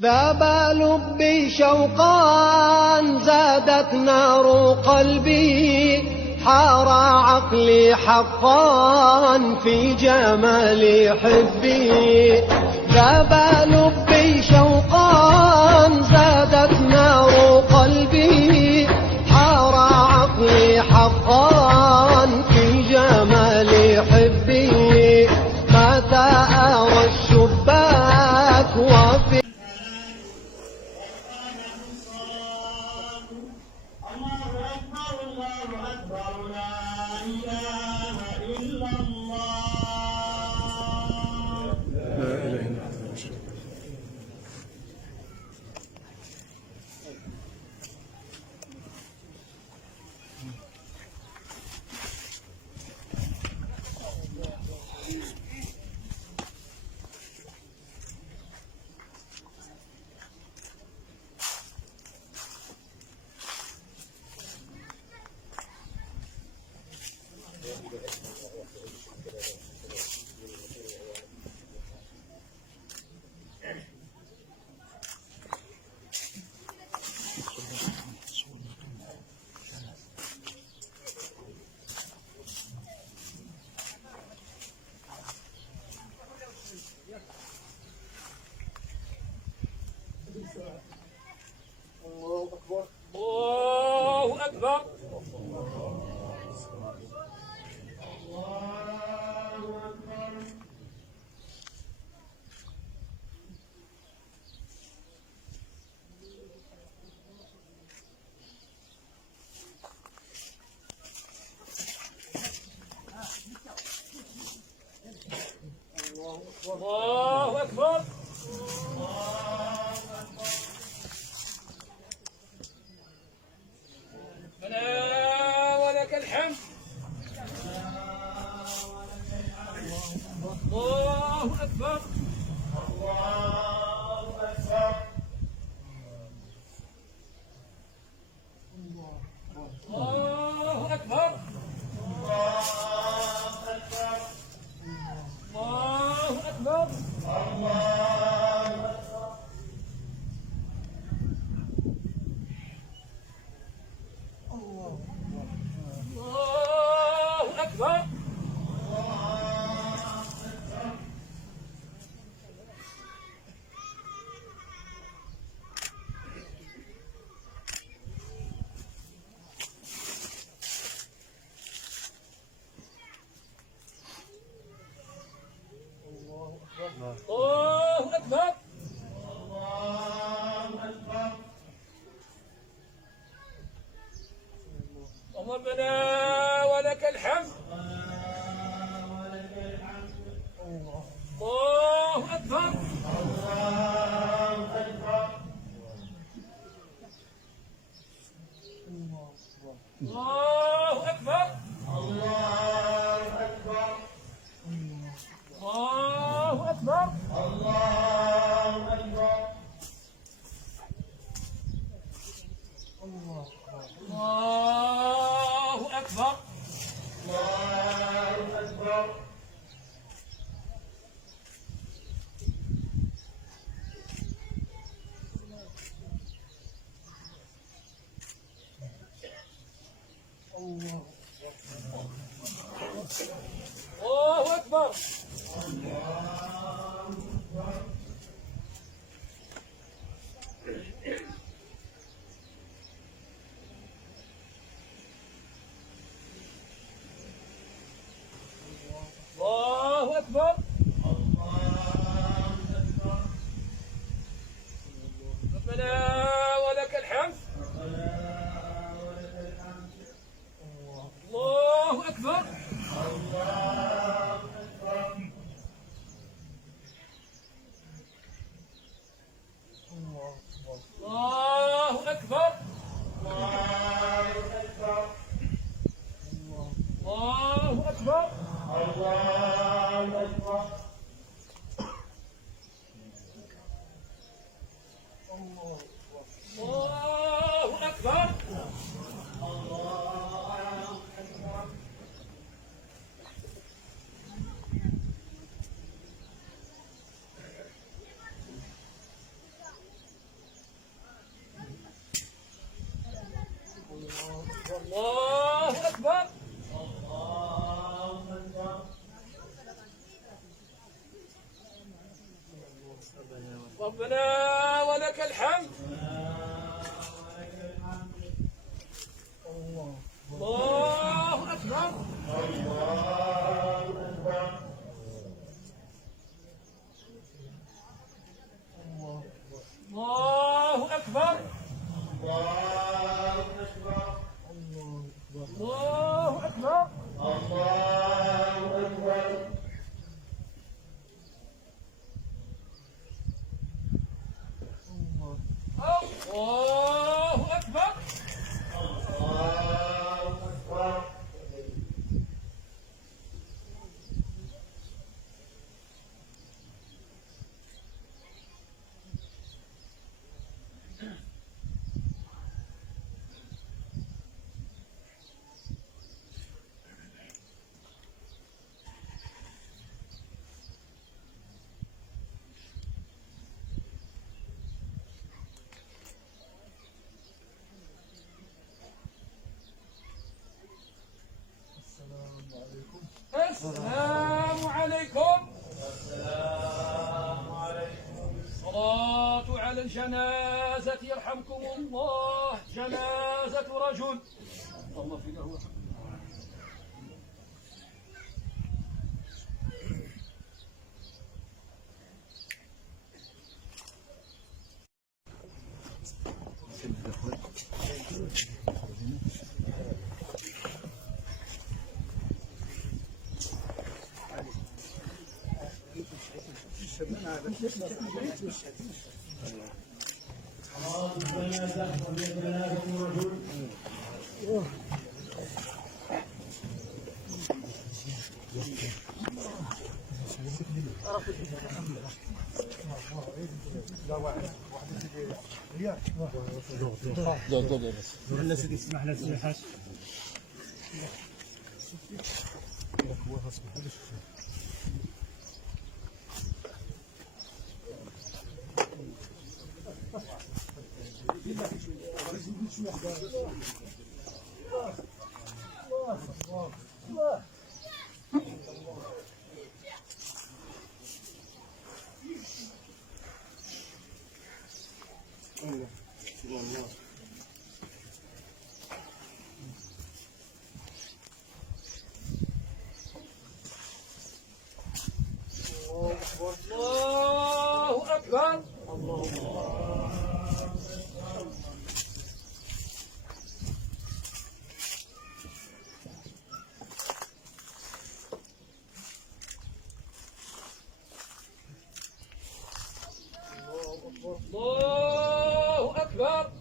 ذاب لبي شوقا زادت نار قلبي، حار عقلي حقا في جمال حبي. ذاب لبي شوقا زادت نار قلبي، حار عقلي حقا في جمال حبي. متى أرى الشباك وفي الله أكبر. الله أكبر. ربنا ولك الحمد. الله أكبر. الله أكبر. الله أكبر. الله أكبر. الله أكبر. ربنا ولك الحمد. الله أكبر. الله أكبر. الله أكبر. الله أكبر. الله أكبر. ربنا ولك الحمد. الله أكبر. الله أكبر. الله أكبر. الله أكبر. السلام عليكم. الصلاة على الجنازة يرحمكم الله. جنازة رجل. الله فيك هو. ولا سيدي اسمح لنا تسميحات الله أكبر. الله أكبر.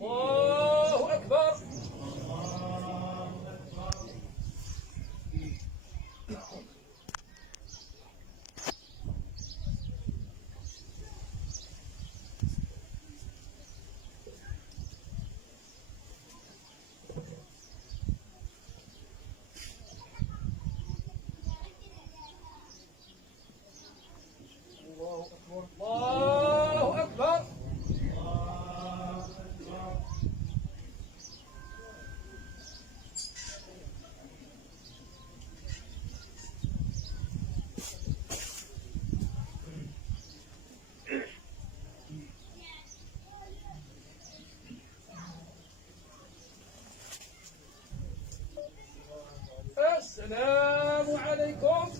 الله أكبر. الله أكبر. السلام عليكم.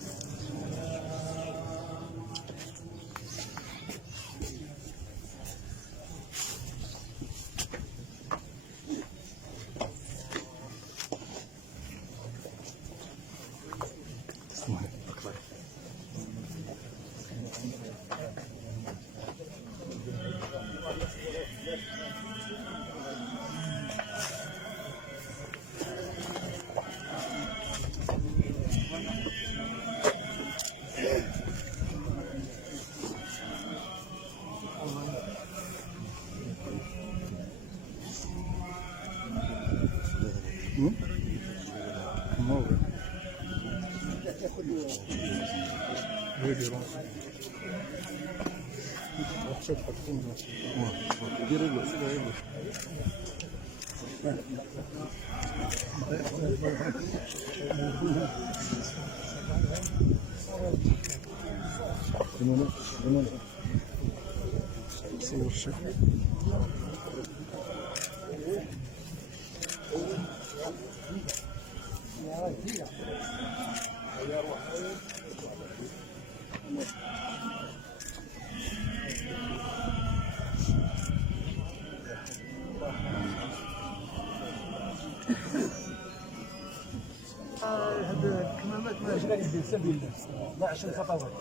الكمامات ما جاي سبيل الله لا عشان خطوات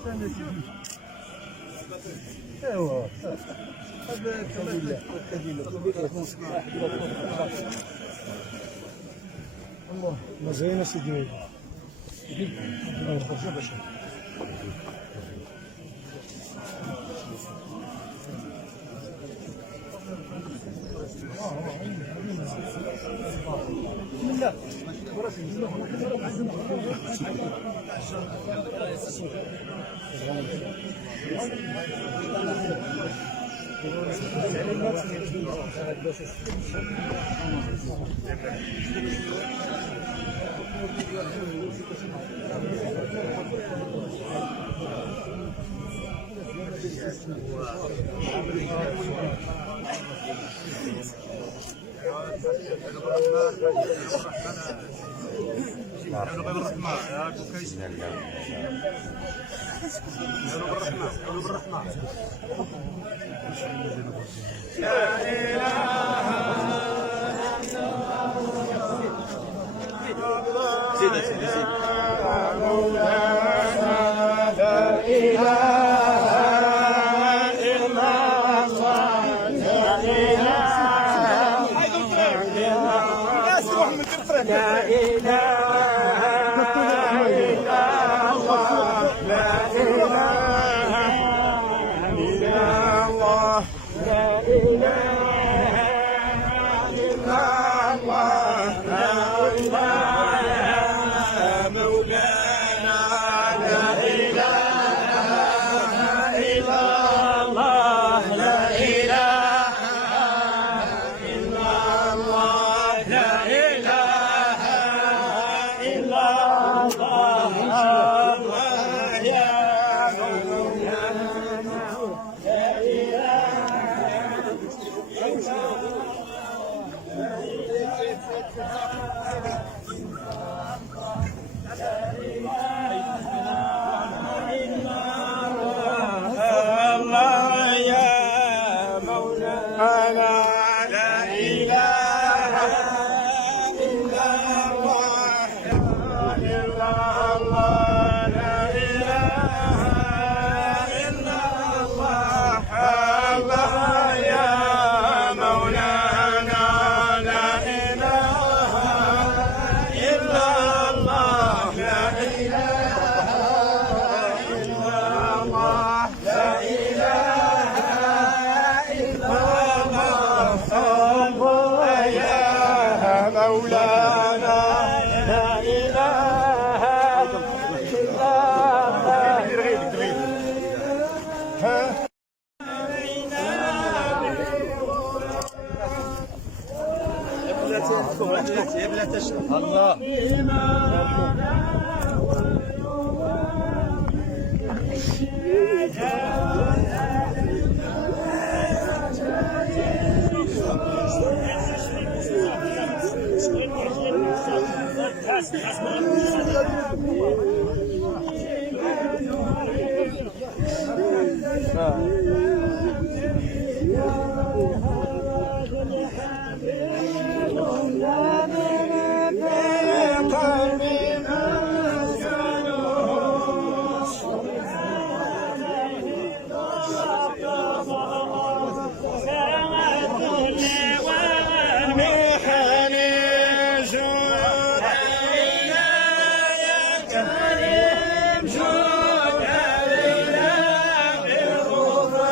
ايوا هذا كمامات الله ما زين سيدي خرجوا باش كريم جود علينا بالرضا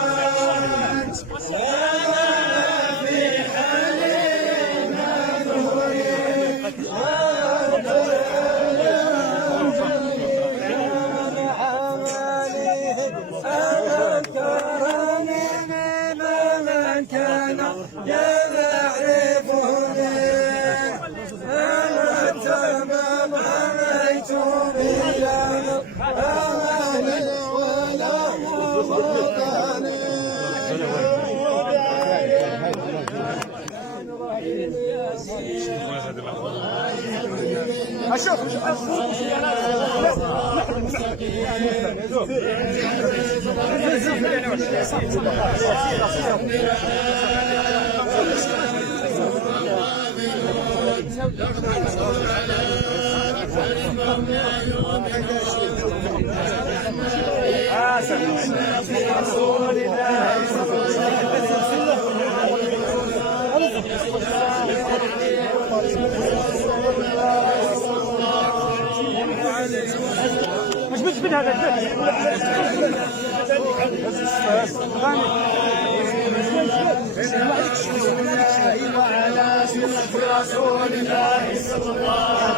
وعلى سنة رسول الله صلى الله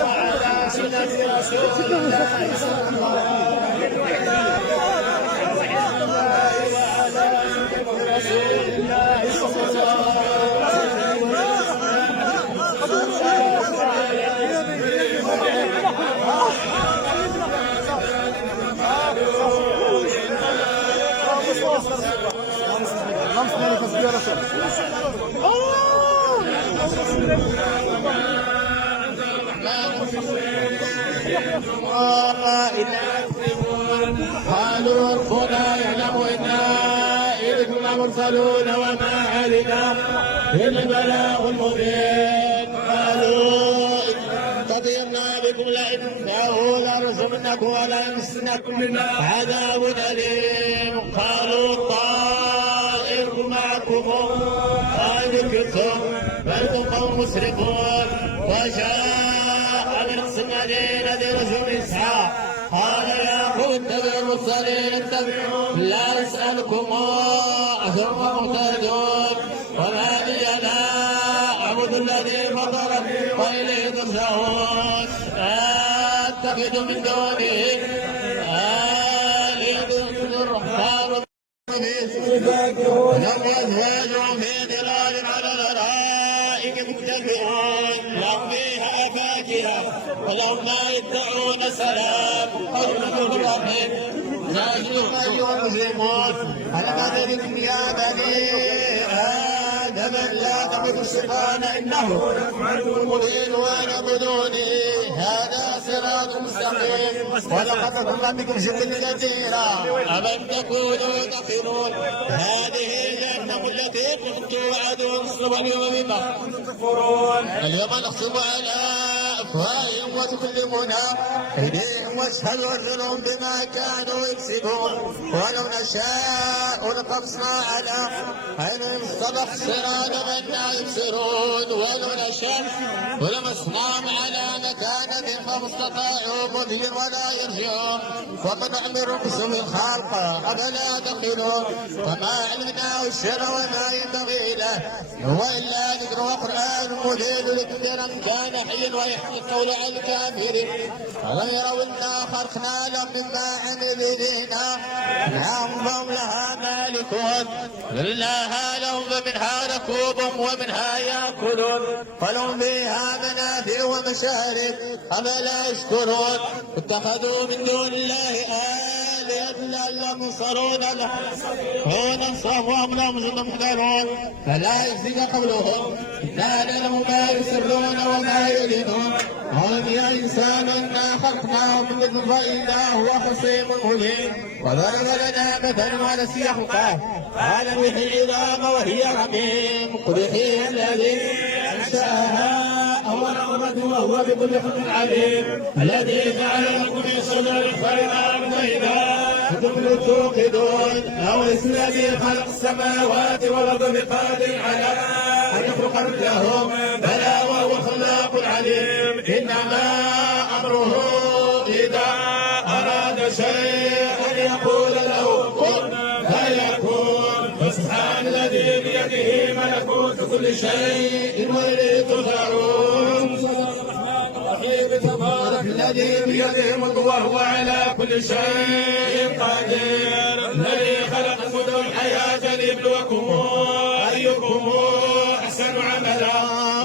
وعلى سنة رسول الله صلى الله قالوا ربنا يعلم إنا إليكم لمرسلون وما علينا إلا البلاغ المبين. قالوا قضينا بكم لئن فاعوا لرسلنكم وليمسنكم عذاب أليم. قالوا طائركم معكم إن كنتم بل هم قوم مسرفون. وجاء من أقصى المدينة رجل يسعى قال يا قوم اتبعوا المرسلين اتبعوا لا نسألكم ثم مهتدون. وما لي لا أعبد الذي فطرني وإليه ترجعون. أتخذ من دونه آلهة الرحمن لهم أزواج في ظلال على الأرائك متكئون لهم فيها فاكهة ولهم ما يدعون سلام قوم رحيم. ناجوا أيها المسلمون ألم أذلكم يا بني آدم لا تعبدوا الشيطان إنه لكم مبين واعبدوني هذا صراط مستقيم. ولقد كنا بكم شكلا كثيرا أفلم تكونوا تعقلون. هذه جهنم التي كنتم توعدون الصبح وبما كنتم تكفرون. اليوم نختم على أفواههم وتكلمنا أيديهم واشهد أرجلهم بما كانوا يكسبون. ولو نشاء لقصنا على عينهم فبصرا لمنا يبصرون. ولو نشاء ولمسناهم على مكانة فما استطاعوا مضيا ولا يرجعون. وقد نعمرهم بسوء الخلق أفلا تعقلون. وما علمناه الشر وما ينبغي له هو إلا ذكر وقرآن مبين لكثيرا كان حيا ويحيي القول على الكافرين. ألم يروا إنا خلقنا لهم مما عملوا إلينا أنعام فهم لها مالكون. قلناها لهم فمنها ركوبهم ومنها يأكلون فلهم فيها منافع ومشارب أفلا يشكرون. اتخذوا من دون الله آلهة لعلهم ينصرون له وننصرهم لهم محضرون. فلا يجزيك قولهم إنا نعلم ما يسرون وما يعلنون. هم يا إنسان إنا خلقناهم من نطفة فإذا هو خصيم مبين. وضرب لنا مثلا ونسي خلقه قال يحيي العظام وهي رميم. قل يحيي الذي أنشأها أول مرة وهو بكل خلق عليم. الذي جعل لكم من صدور الخير فإذا أنتم توقدون. أو الذي خلق السماوات والأرض بقادر على أن يخلق لهم بلى وهو الخلاق العليم. إنما أمره إذا أراد شيئا يقول له كن فيكون. فسبحان الذي بيده ملكوت كل شيء وإليه ترجعون. بسم الله الرحمن الرحيم تبارك الذي بيده الملك وهو على كل شيء قدير الذي خلق الموت والحياة ليبلوكم أيكم أحسن عملا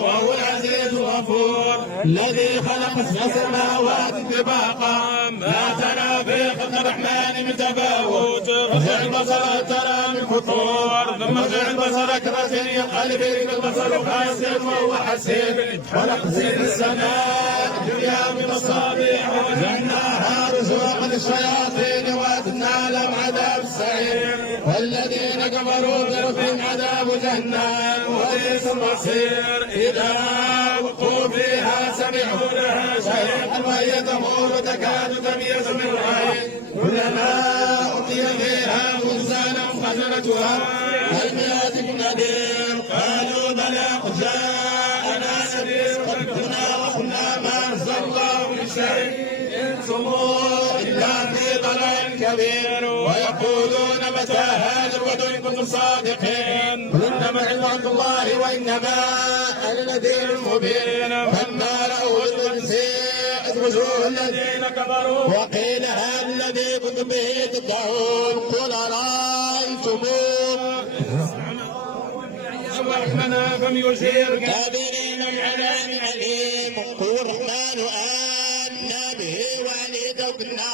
وهو العزيز الغفور الذي خلق السماوات طباقا ما ترى في خلق الرحمن من تفاوت ارجع البصر ترى من فطور ثم ارجع البصر كرة ينقلب اليك البصر خاسر وهو حسير ونقسم السماء الدنيا بمصابيح وجعلناها رزقا للشياطين واتنا لهم عذاب السعير والذين كفروا بربهم عذاب جهنم وبئس المصير إذا وقوا فيها سمعوا لها شيئا وهي تمور تكاد تميز من الغيظ كلما ألقي فيها فوزانا خزنتها هل يأتكم نذير قالوا بلى قد جاءنا نذير ربنا وقلنا ما أنزل الله من شيء إنتم إلا في ضلال كبير ويقولون متى هذا الوعد إن كنتم صادقين قل إنما العلم عند الله وإنما أنا نذير مبين فلما رأوا المسيء وجوه الذين كفروا وقيل هذا الذي كنتم به تدعون قل أرأيتم الرحمن كم يشير كابرين العلام عليم قل الرحمن آمنا به وعليه توكلنا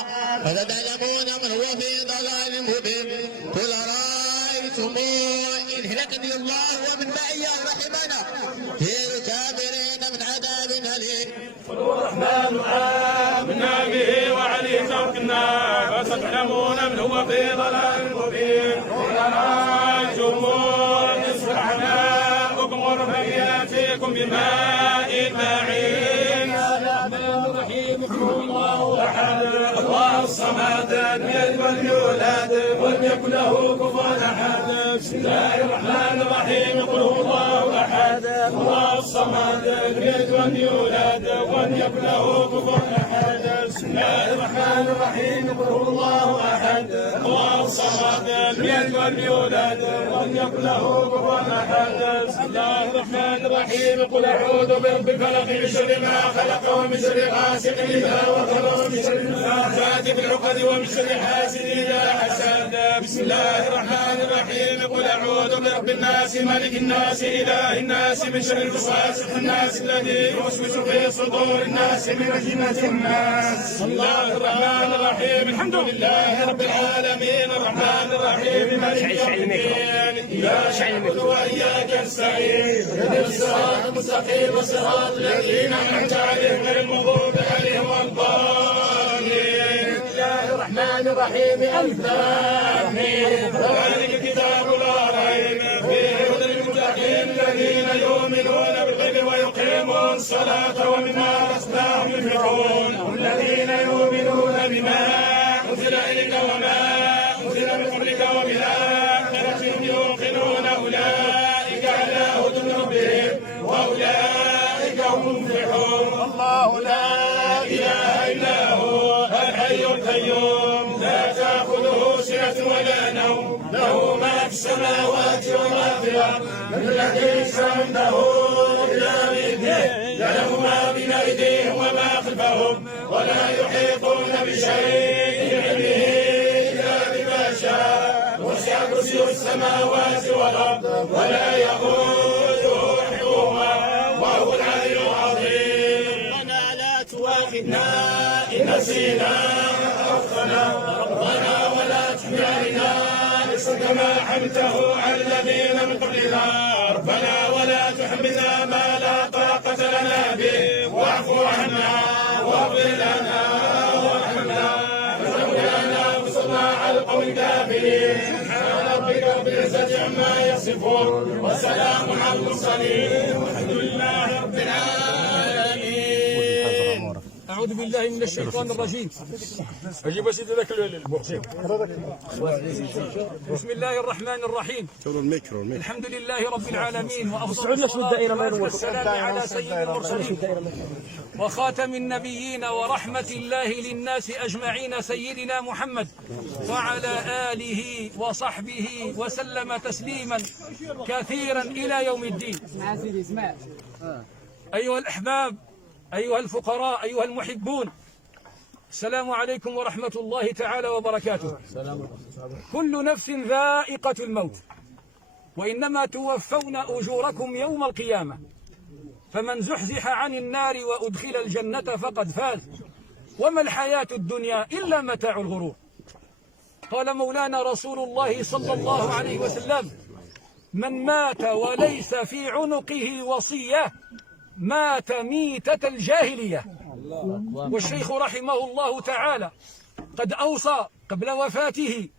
فستعلمون من هو في ضلال مبين قل أرأيتم إن هلكني الله ومن معي رحمنا في الكافرين من عذاب أليم قل الرحمن آمنا به وعليه توكلنا فستعلمون من هو في ضلال مبين قل أرأيتم يأتيكم بماء معين الرحمن الرحيم قل الله أحد الله الصمد لم يلد ولم يولد ولم يكن له كفوا أحد بسم الله الرحمن الرحيم قل هو الله أحد الله الصمد لم يلد ولم يولد ولم يكن له كفوا أحد بسم الله الرحمن الرحيم قل هو الله أحد الله الصمد لم يلد ولم يولد ولم يكن له كفوا أحد بسم الله الرحمن الرحيم قل أعوذ برب الفلق من شر ما خلق ومن شر غاسق إذا وقب ومن شر النفاثات في العقد ومن شر حاسد إذا حسد بسم الله الرحمن الرحيم قل أعوذ برب الناس ملك الناس إله الناس من شر الوسواس الناس الذي يوسوس في صدور الناس من جنة الناس بسم الله الرحمن الرحيم الحمد لله رب العالمين الرحمن الرحيم مالك يوم الدين إياك نعبد وإياك نستعين اهدنا الصراط المستقيم صراط الذين أنعمت عليهم غير المغضوب عليهم ولا الضالين بسم الله الرحمن الرحيم ألف لام ميم ذلك الكتاب لا ريب فيه هدى للمتقين الذين يؤمنون بالغيب ويقيمون الصلاة ومما رزقناهم ينفقون والذين يؤمنون بما أنزل إليك وما أنزل من قبلك وبالآخرة هم يوقنون أولئك على هدى من ربهم وأولئك هم المفلحون الله لا إله إلا هو الحي القيوم لا تأخذه سنة ولا نوم له ما في السماوات وما في الأرض من الذي ليس عنده إلا بإذنه يعلم ما بين أيديهم وما خلفهم ولا يحيطون بشيء علمه إلا بما شاء وسع كرسيه السماوات والأرض ولا يئوده حفظهما وهو العلي العظيم ربنا لا تؤاخذنا إن نسينا أو أخطأنا ربنا ولا تحمل علينا إصرا كما حملته على الذين من قبلنا ربنا ولا تحملنا ما لا طاقة لنا به واعف عنا واغفر لنا وارحمنا وتولنا وانصرنا على القوم الكافرين سبحان ربك رب العزة عما يصفون وسلام على المرسلين والحمد لله رب العالمين. أعوذ بالله من الشيطان الرجيم. أجيب سيدي ذاك البوكسين. بسم الله الرحمن الرحيم. الحمد لله رب العالمين وأفضل الصلاة والسلام على سيد المرسلين وخاتم النبيين ورحمة الله للناس أجمعين سيدنا محمد وعلى آله وصحبه وسلم تسليما كثيرا إلى يوم الدين. أيها الأحباب، أيها الفقراء، أيها المحبون، السلام عليكم ورحمة الله تعالى وبركاته. كل نفس ذائقة الموت، وإنما توفون أجوركم يوم القيامة، فمن زحزح عن النار وأدخل الجنة فقد فاز، وما الحياة الدنيا إلا متاع الغرور. قال مولانا رسول الله صلى الله عليه وسلم: من مات وليس في عنقه وصية مات ميتة الجاهلية. والشيخ رحمه الله تعالى قد أوصى قبل وفاته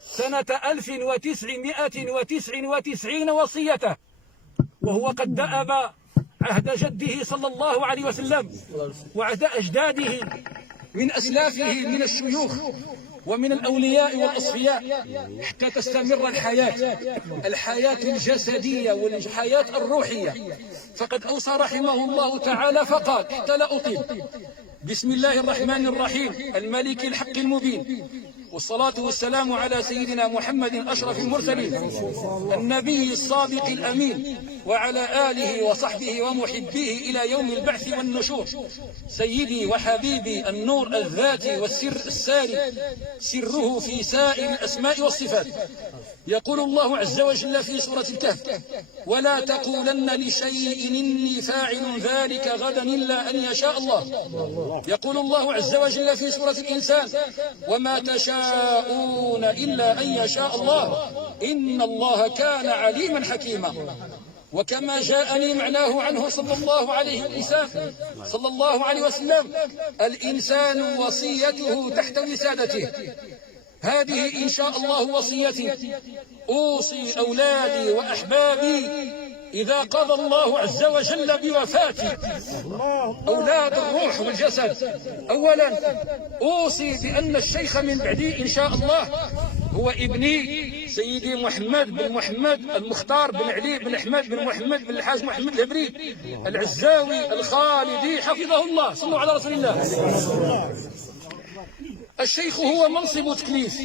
سنة 1999 وصيته، وهو قد دأب عهد جده صلى الله عليه وسلم وعهد أجداده من أسلافه من الشيوخ ومن الأولياء والأصفياء، حتى تستمر الحياة الجسدية والحياة الروحية. فقد أوصى رحمه الله تعالى فقال، حتى لا أطيل: بسم الله الرحمن الرحيم، الملك الحق المبين، والصلاة والسلام على سيدنا محمد أشرف المرسلين، النبي الصادق الأمين، وعلى آله وصحبه ومحبيه إلى يوم البعث والنشور، سيدي وحبيبي النور الذاتي والسر الساري، سره في سائر الأسماء والصفات. يقول الله عز وجل في سورة الكهف: ولا تقولن لشيء إني فاعل ذلك غدا إلا أن يشاء الله. يقول الله عز وجل في سورة الإنسان: وما تشاءون إلا أن يشاء الله إن الله كان عليما حكيما. وكما جاءني معناه عنه صلى الله عليه وسلم: الإنسان وصيته تحت وسادته. هذه إن شاء الله وصيتي، أوصي أولادي وأحبابي إذا قضى الله عز وجل بوفاتي، أولاد الروح والجسد. أولا أوصي بأن الشيخ من بعدي إن شاء الله هو ابني سيدي محمد بن محمد المختار بن علي بن أحمد بن محمد بن الحاج محمد الهبري العزاوي الخالدي حفظه الله. صلوا على رسول الله. الشيخ هو منصب وتكليف،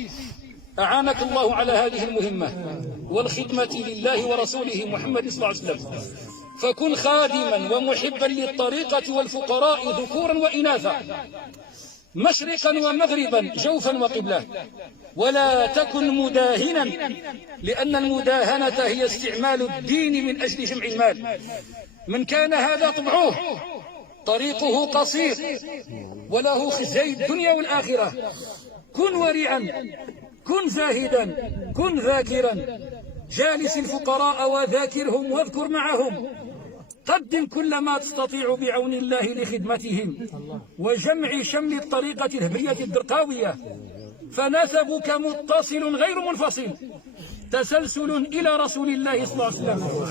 أعانك الله على هذه المهمة والخدمة لله ورسوله محمد صلى الله عليه وسلم، فكن خادما ومحبا للطريقة والفقراء ذكورا وإناثا، مشرقا ومغربا، جوفا وقبلة، ولا تكن مداهنا، لأن المداهنة هي استعمال الدين من أجل جمع المال. من كان هذا طبعه طريقه قصير وله خزي الدنيا والآخرة. كن ورعا، كن زاهدا، كن ذاكرا، جالس الفقراء وذاكرهم واذكر معهم، قدم كل ما تستطيع بعون الله لخدمتهم وجمع شمل الطريقة الهبرية الدرقاوية، فنسبك متصل غير منفصل، تسلسل إلى رسول الله صلى الله عليه وسلم،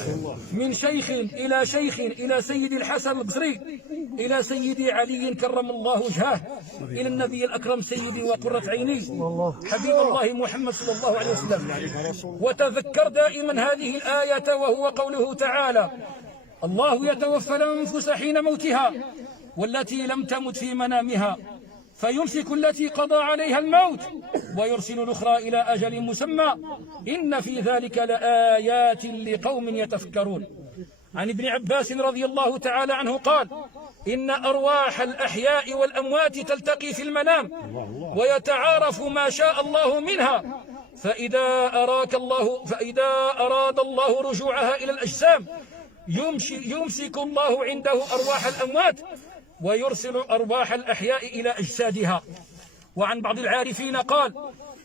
من شيخ إلى شيخ، إلى سيد الحسن البصري، إلى سيدي علي كرم الله وجهه، إلى النبي الأكرم سيدي وقرة عيني حبيب الله محمد صلى الله عليه وسلم. وتذكر دائما هذه الآية، وهو قوله تعالى: الله يتوفى الأنفس حين موتها والتي لم تمت في منامها فيمسك التي قضى عليها الموت ويرسل الأخرى إلى أجل مسمى إن في ذلك لآيات لقوم يتفكرون. عن ابن عباس رضي الله تعالى عنه قال: إن أرواح الأحياء والأموات تلتقي في المنام ويتعارف ما شاء الله منها، فإذا أراد الله رجوعها إلى الأجسام يمسك الله عنده أرواح الأموات ويرسل أرواح الأحياء إلى أجسادها. وعن بعض العارفين قال: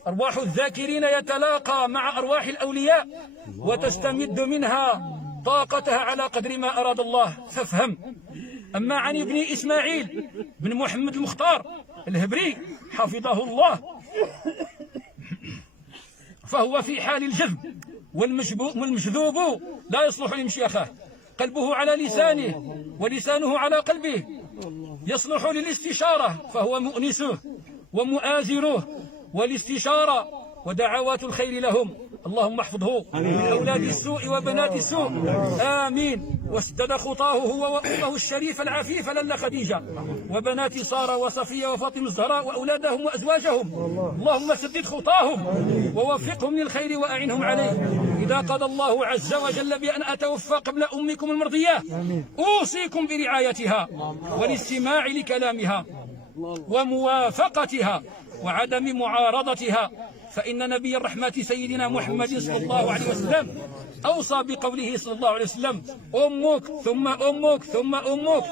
أرواح الذاكرين يتلاقى مع أرواح الأولياء وتستمد منها طاقتها على قدر ما أراد الله، فافهم. أما عن ابن إسماعيل بن محمد المختار الهبري حفظه الله، فهو في حال الجذب والمجذوب لا يصلح لمشيخه، قلبه على لسانه ولسانه على قلبه، يصلح للاستشارة فهو مؤنسه ومؤازره، والاستشارة ودعوات الخير لهم، اللهم احفظه من أولاد السوء وبنات السوء، آمين. واسدد خطاه هو وأمه الشريفة العفيفة لله خديجة وبنات سارة وصفية وفاطمة الزهراء وأولادهم وأزواجهم، اللهم سدد خطاهم ووفقهم للخير وأعنهم عليه. إذا قضى الله عز وجل بأن أتوفى قبل أمكم المرضية أوصيكم برعايتها والاستماع لكلامها وموافقتها وعدم معارضتها، فإن نبي الرحمة سيدنا محمد صلى الله عليه وسلم أوصى بقوله صلى الله عليه وسلم: أمك ثم أمك ثم أمك،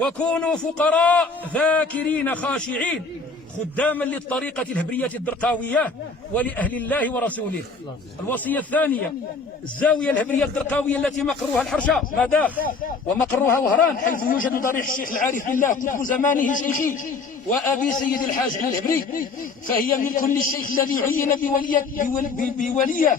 وكونوا فقراء ذاكرين خاشعين خداما للطريقة الهبرية الدرقاوية ولأهل الله ورسوله. الوصية الثانية: الزاوية الهبرية الدرقاوية التي مقرها الحرشة مداخ ومقرها وهران، حيث يوجد ضريح الشيخ العارف بالله قطب زمانه شيخي وأبي سيد الحاج علي الهبري، فهي ملك للشيخ الذي عين بولية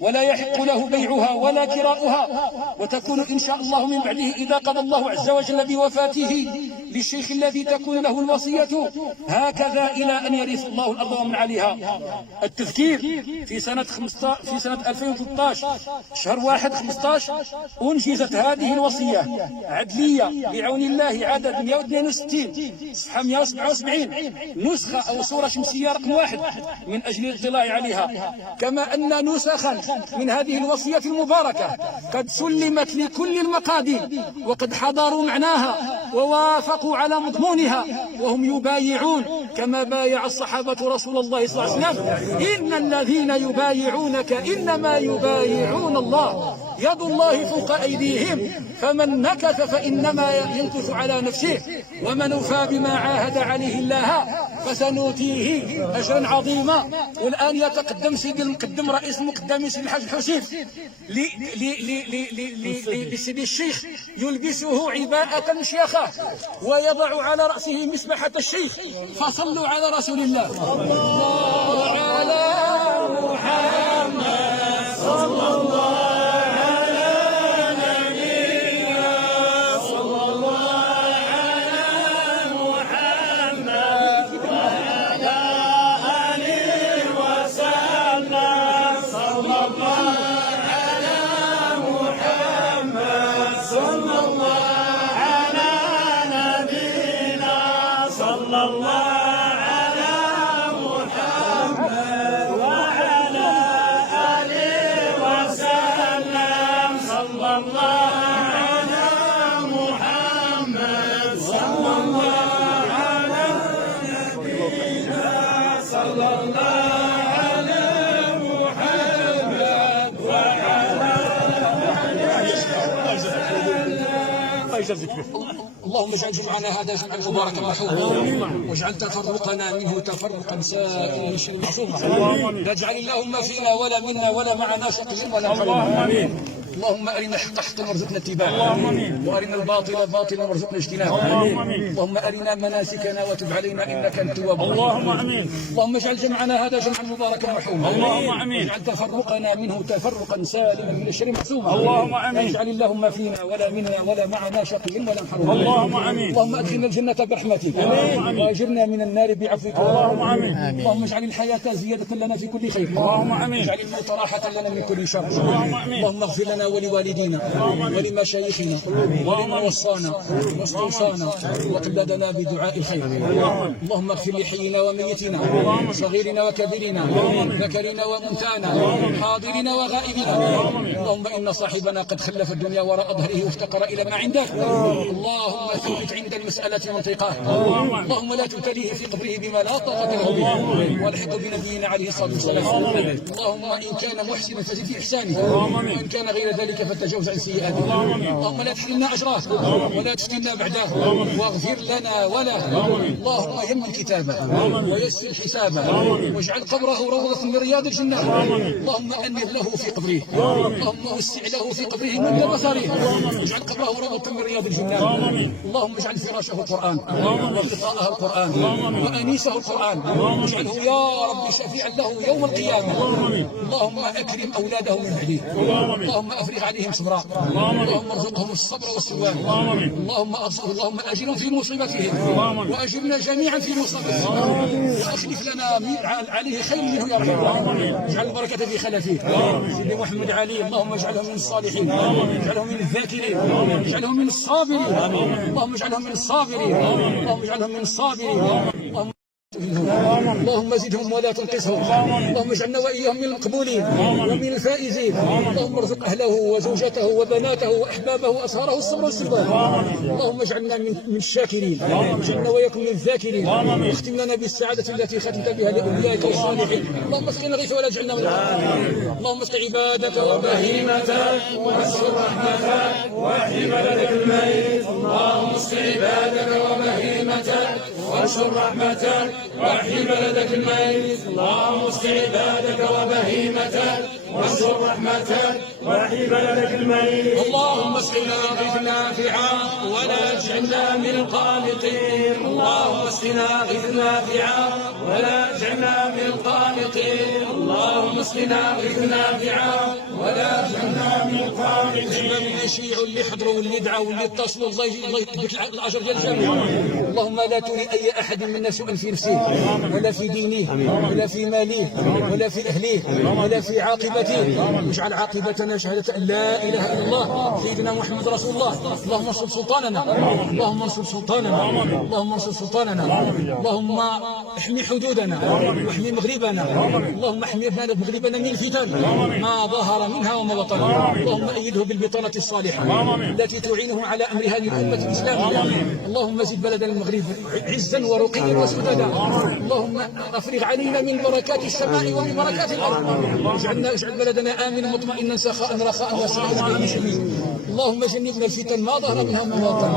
ولا يحق له بيعها ولا كراؤها، وتكون إن شاء الله من بعده إذا قضى الله عز وجل بوفاته للشيخ الذي تكون له الوصية، هكذا إلى أن يرث الله الأرض ومن عليها. التذكير: في سنة 2013 شهر 1/15 أنجزت هذه الوصية عدلية بعون الله، عدد 162 صفحة 177 نسخة أو صورة شمسية رقم 1 من أجل الاطلاع عليها، كما أن نسخا من هذه الوصية المباركة قد سلمت لكل المقادير وقد حضروا معناها ووافقوا على مضمونها وهم يبايعون كما بايع الصحابة رسول الله صلى الله عليه وسلم: إن الذين يبايعونك إنما يبايعون الله يد الله فوق أيديهم فمن نكث فإنما ينكث على نفسه ومن وفى بما عاهد عليه الله فسنؤتيه أجرا عظيما. والآن يتقدم سيدي المقدم رئيس المقدمين سيدي الحاج الحسين لسيدي الشيخ يلبسه عباءة مشيخة ويضع على رأسه مسبحة الشيخ، فصلوا على رسول الله. الله على محمد صلى الله اللهم اجعل جمعنا هذا جمعا مباركا مرحوما، واجعل تفرقنا منه تفرقا سائغا من شر معصوما، لا تجعل اللهم فينا ولا منا ولا معنا شقيا ولا محروما. اللهم أرنا الحق حقا وارزقنا اتباعه، وأرنا الباطل باطلا وارزقنا اجتنابه. اللهم أرنا مناسكنا وتب علينا إنك أنت التواب. اللهم امين. اللهم اجعل جمعنا هذا جمعا مباركا مرحوما. اللهم امين. واجعل تفرقنا منه تفرقا سالما من الشر معصوما. اللهم امين. لا تجعل اللهم فينا ولا منا ولا معنا شقيا ولا محروما. اللهم امين. اللهم ادخلنا الجنة برحمتك واجرنا من النار بعفوك. اللهم امين. اللهم اجعل الحياة زيادة لنا في كل خير. اللهم امين. اجعل الموت راحة لنا من كل شر. اللهم امين. اللهم اغفر لنا ولوالدينا ولمشايخنا ولمن وصانا واستوصانا وقلدنا بدعاء الخير. اللهم اغفر لحينا وميتنا صغيرنا وكبيرنا ذكرنا وانثانا حاضرنا وغائبنا. اللهم ان صاحبنا قد خلف الدنيا وراء ظهره وافتقر الى ما عندك. اللهم ثبت عند المسألة منطقه. اللهم لا تبتليه في قبره بما لا طاقة له به، والحق بنبينا عليه الصلاة والسلام. اللهم ان كان محسنا فزد في احسانه، وان كان غير ذلك فتجاوز عن سيئاته. اللهم لا تحرمنا اجراه ولا تفتنا بعداه، واغفر لنا وله. اللهم يمن كتابه ويسر حسابه، واجعل قبره روضة من رياض الجنة. اللهم انر له في قبره، اللهم وسع له في قبره مد بصره، واجعل قبره روضة من رياض الجنة. اللهم اجعل فراشه القرآن وغطاءه القرآن وأنيسه القرآن، واجعله يا رب شفيعا له يوم القيامة. اللهم أكرم أولاده من بعده، اللهم افرغ عليهم صبرا، اللهم ارزقهم الصبر والسلوان، اللهم اجرهم في مصيبتهم، واجرنا جميعا في مصيبتهم، واخلف لنا عليه خير منه يا رب. اجعل البركه في خلفه سيدي محمد علي، اللهم اجعله من الصالحين، اجعله من الذاكرين، اجعله من الصابرين، اللهم اجعله من الصابرين، اللهم اجعله من الصابرين، اللهم زدهم ولا تنقصهم، اللهم اجعلنا واياهم من المقبولين ومن الفائزين، اللهم ارزق اهله وزوجته وبناته واحبابه واصهاره الصبر والسلوان، اللهم اجعلنا من الشاكرين، اجعلنا واياكم من الذاكرين، واختم لنا بالسعاده التي ختمت بها لاوليائك الصالحين، اللهم اسقنا الغيث ولا تجعلنا من اللهم اسق عبادك وبهيمتك وانشر رحمتك واحمي بلدك الميت، اللهم اسق عبادك وبهيمتك وانشر رحمتك واحيي بلدك الميت، اللهم اسق عبادك وبهيمتك وانشر رحمتك واحيي بلدك الميت، اللهم اسقنا غيثا نافعا ولا تجعلنا من القانطين، اللهم اسقنا غيثا نافعا ولا تجعلنا من القانطين، اللهم اسقنا غيثا نافعا ولا تجعلنا من القانطين. اللي يشيعوا اللي يحضروا واللي يدعوا واللي اتصلوا الله يثبت الاجر ديال الجميع، اللهم لا تولي اي احد منا سوءا في نفسه ولا في دينه ولا في ماله ولا في اهله ولا في عاقبته، واجعل عاقبتنا شهاده ان لا اله الا الله سيدنا محمد رسول الله. اللهم انصر سلطاننا، اللهم انصر سلطاننا، اللهم انصر سلطاننا، اللهم احمي حدودنا واحمي مغربنا، اللهم احمي مغربنا من الفتن ما ظهر منها وما بطن، اللهم ايده بالبطانه الصالحه التي تعينه على امر هذه الامه الاسلاميه، اللهم زد بلدنا المغرب عزا ورقيا وسددا، اللهم افرغ علينا من بركات السماء ومن بركات الارض، اجعل بلدنا امنا مطمئنا سخاء رخاء وسعيدا بالمسلمين، اللهم جنبنا الفتن ما ظهر منها وما بطن،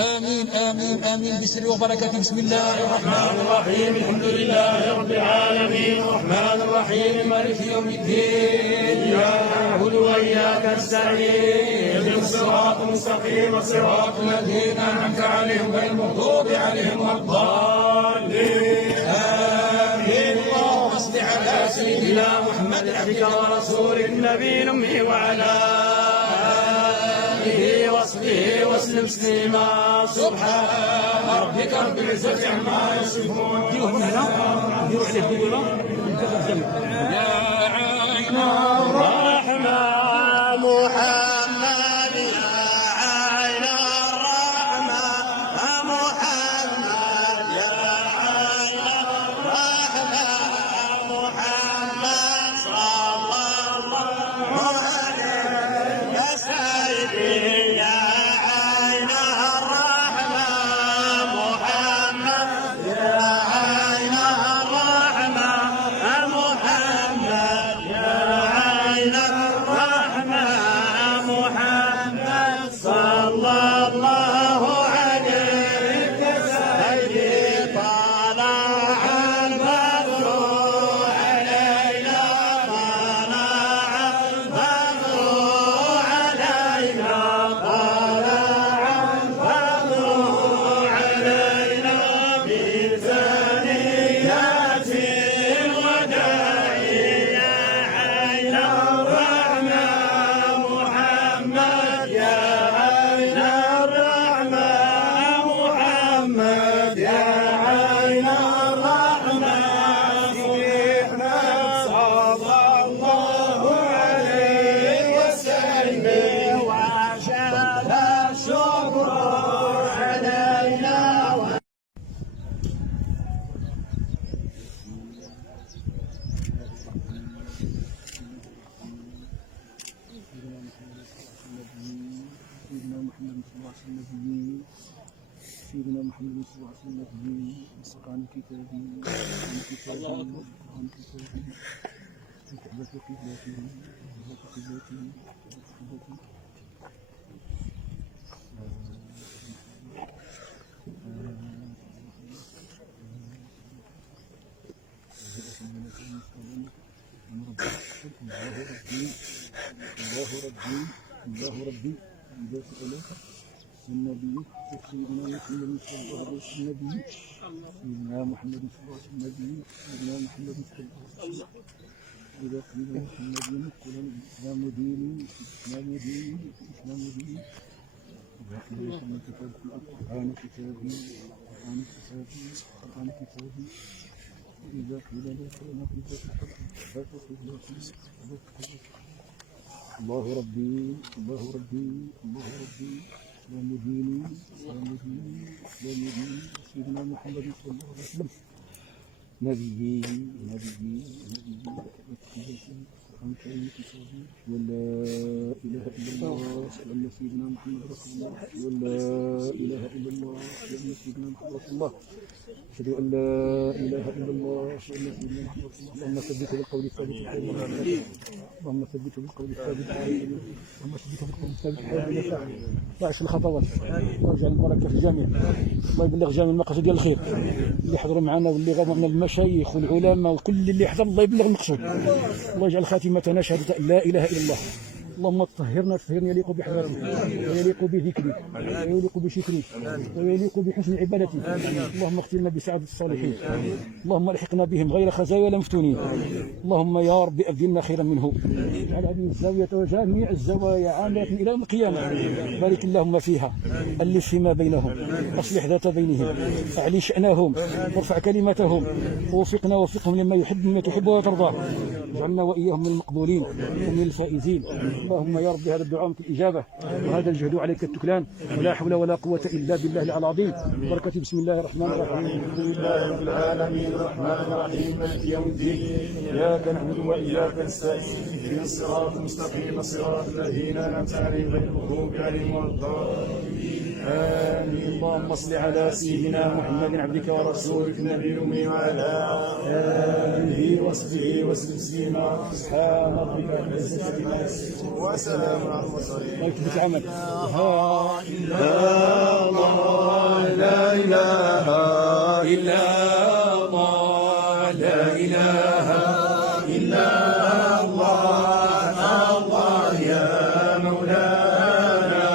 امين امين امين بسر وبركاته. بسم الله الرحمن الرحيم، الحمد لله رب العالمين، الرحمن الرحيم مالك يوم الدين، اياك نعبد واياك نستعين، اهدنا الصراط المستقيم صراط الذين انعمت عليهم غير المغضوب عليهم ولا الضالين، امين. اللهم صل على سيدنا محمد عبدك ورسولك النبي الامي وعلى اله وصحبه وسلم تسليما، سبحان ربك رب العزه عما يصفون. يا عين الرحمن محمد، يا عين الرحمن محمد، يا عين الرحمن محمد، صلى الله عليه يا سيدي، يا عين الرحمن محمد، يا عين الرحمن محمد، يا عين الرحمن محمد، صلى الله عليك سيدي، طلع البدر علينا، طلع البدر علينا، طلع البدر علينا بثنيات الوداع، يا عين الرحمن محمد، يا عين الرحمن محمد، يا عين الرحمن صلى الله عليه وسلم، وجعل الشكر علينا. سيدنا محمد صلى الله عليه وسلم، سيدنا محمد صلى الله عليه وسلم، سقان كتابه وقرآن كتابه وقرآن كتابه وكعبة قبلته وقبلته وقبلته الله ربي الله ربي بذات إليك النبي سيدنا محمد صلى الله عليه وسلم، سيدنا محمد صلى الله عليه وسلم، سيدنا محمد صلى الله عليه وسلم. إذا قيل محمد قل الإسلام ديني الإسلام ديني الإسلام ديني إذا قيل محمد القرآن كتابي القرآن كتابي القرآن كتابي إذا قيل لا كلمة الله ربي الله ربي الله ربي الإسلام ديني الإسلام ديني الإسلام ديني سيدنا محمد صلى الله عليه وسلم نبيي نبيي نبيي ولا إله إلا الله وأن سيدنا محمد رسول الله ولا إله إلا الله وأن سيدنا محمد رسول الله أشهد أن لا إله إلا الله وأن سيدنا محمد رسول الله اللهم ثبته بالقول الثابت اللهم ثبته بالقول الثابت اللهم ثبته بالقول الثابت واعش الخطوات واجعل البركة في الجميع الله يبلغ جميع المقاصد ديال الخير اللي حضروا معنا واللي غابوا من المشايخ والعلماء وكل اللي حضر الله يبلغ المقصود الله يجعل خاتمتنا شهادة لا إله إلا الله اللهم طهرنا تطهيرا يليق بحضرتك ويليق بذكرك ويليق بشكرك ويليق بحسن عبادتك اللهم اختمنا بسعادة الصالحين اللهم الحقنا بهم غير خزايا ولا مفتونين اللهم يا رب أبدلنا خيرا منه اجعل هذه الزاوية وجميع الزوايا عامة إلى يوم القيامة بارك اللهم فيها ألف فيما بينهم أصلح ذات بينهم أعلي شأنهم وارفع كلمتهم ووفقنا ووفقهم لما يحب مما تحب وترضى اجعلنا وإياهم من المقبولين ومن الفائزين اللهم يا رب هذا الدعاء منك الإجابة وهذا الجهد عليك التكلان ولا حول ولا قوة إلا بالله العلي العظيم بركة بسم الله الرحمن الرحيم الحمد لله رب العالمين الرحمن الرحيم مالك يوم الدين إياك نعبد وإياك نستعين اهدنا الصراط المستقيم صراط الذين أنعمت عليهم غير المغضوب عليهم ولا الضالين آمين اللهم صل على سيدنا محمد عبدك ورسولك النبي الأمي وعلى آله وصحبه وسلم تسليما سبحان ربك رب العزة عما يصفون وسلام على المرسلين الله يثبت عمل لا إله إلا الله لا إله إلا الله الله يا مولانا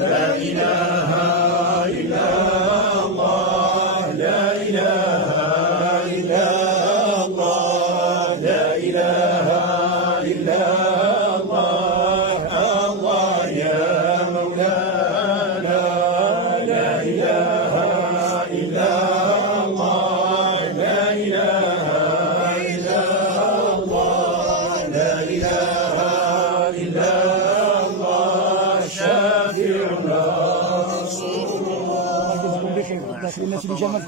لا إله إلا الله لا إله إلا الله لا إله إلا الله الله يا مولانا لا إله إلا الله لا إله إلا الله لا إله إلا الله شافعنا الناس اللي جمال